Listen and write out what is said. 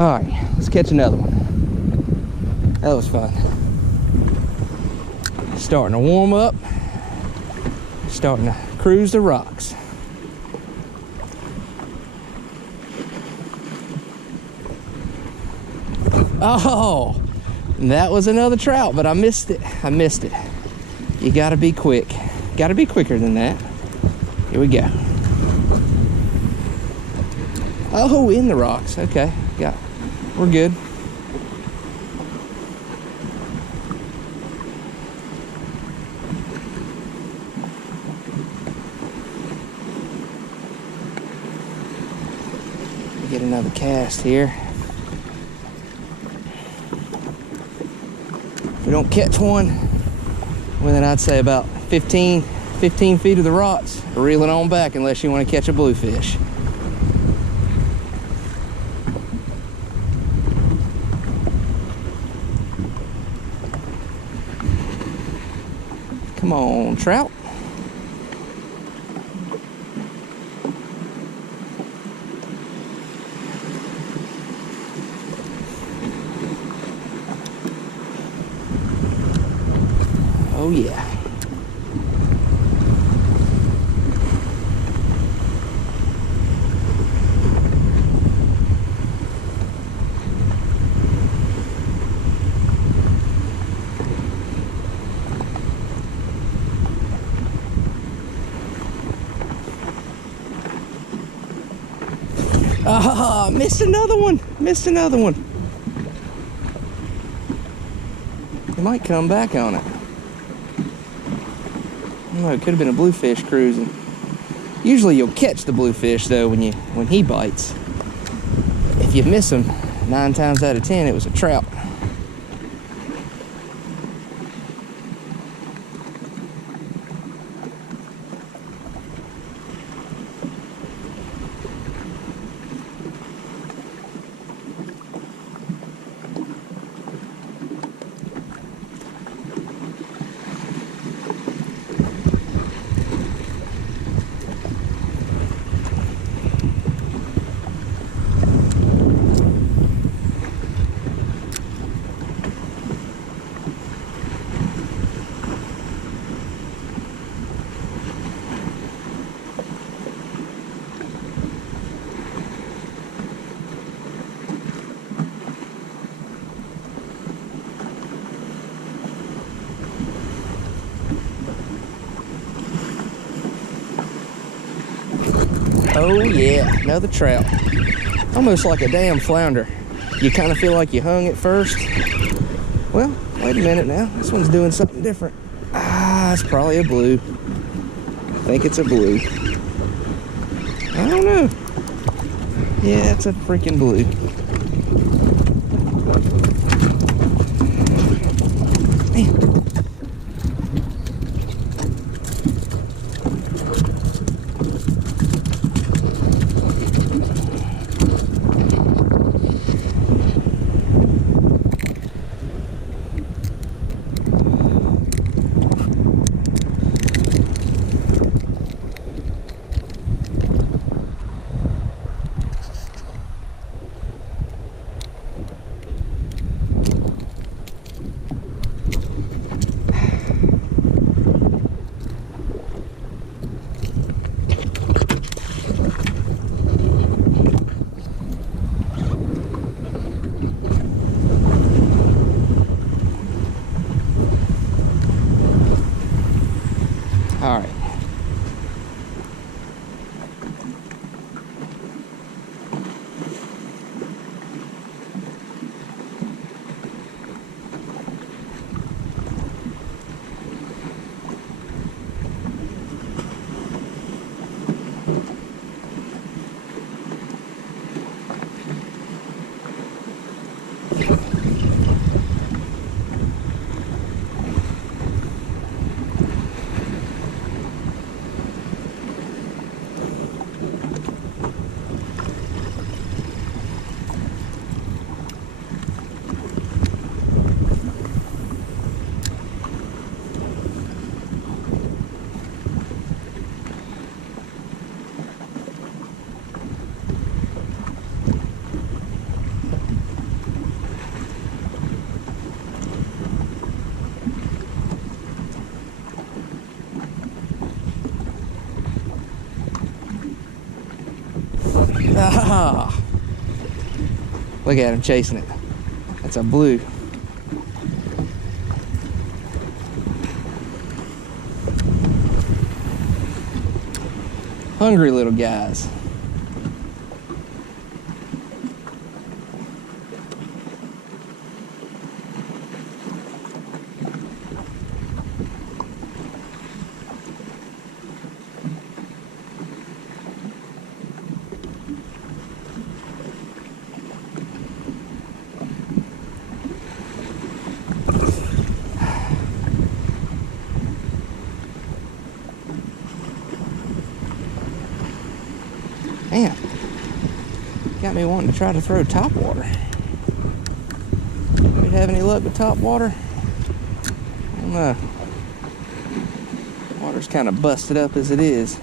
All right, let's catch another one. That was fun. Starting to warm up. Starting to cruise the rocks. Oh, that was another trout, but I missed it. I missed it. You gotta be quick. Gotta be quicker than that. Here we go. Oh, in the rocks. Okay, got it. We're good. Get another cast here. If we don't catch one within, I'd say, about 15 feet of the rocks, reel it on back unless you want to catch a bluefish. Come on, trout. Oh yeah. Ah, missed another one. Missed another one. He might come back on it. I don't know, it could have been a bluefish cruising. Usually you'll catch the bluefish though when he bites. If you miss him, 9 times out of 10 it was a trout. Oh yeah, another trout. Almost like a damn flounder. You kind of feel like you hung it first. Well, wait a minute now. This one's doing something different. Ah, it's probably a blue. I think it's a blue. I don't know. Yeah, it's a freaking blue. Man. Ah, look at him chasing it. That's a blue. Hungry little guys. Man, got me wanting to try to throw top water. Do we have any luck with top water? I don't know. Water's kind of busted up as it is.